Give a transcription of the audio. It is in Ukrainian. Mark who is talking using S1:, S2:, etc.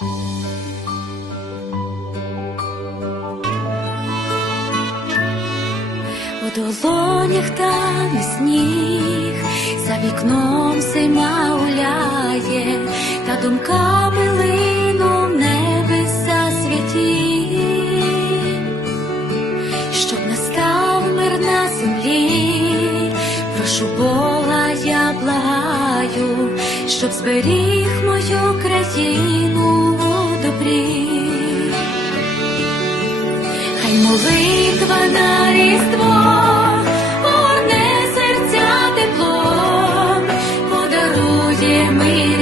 S1: У долонях тане сніг, за вікном зима гуляє, та думками лину небеса святі, щоб настав мир на землі, прошу Бога, я благаю, щоб зберіг мою країну молитва на різдво, одне серця тепло подарує ми.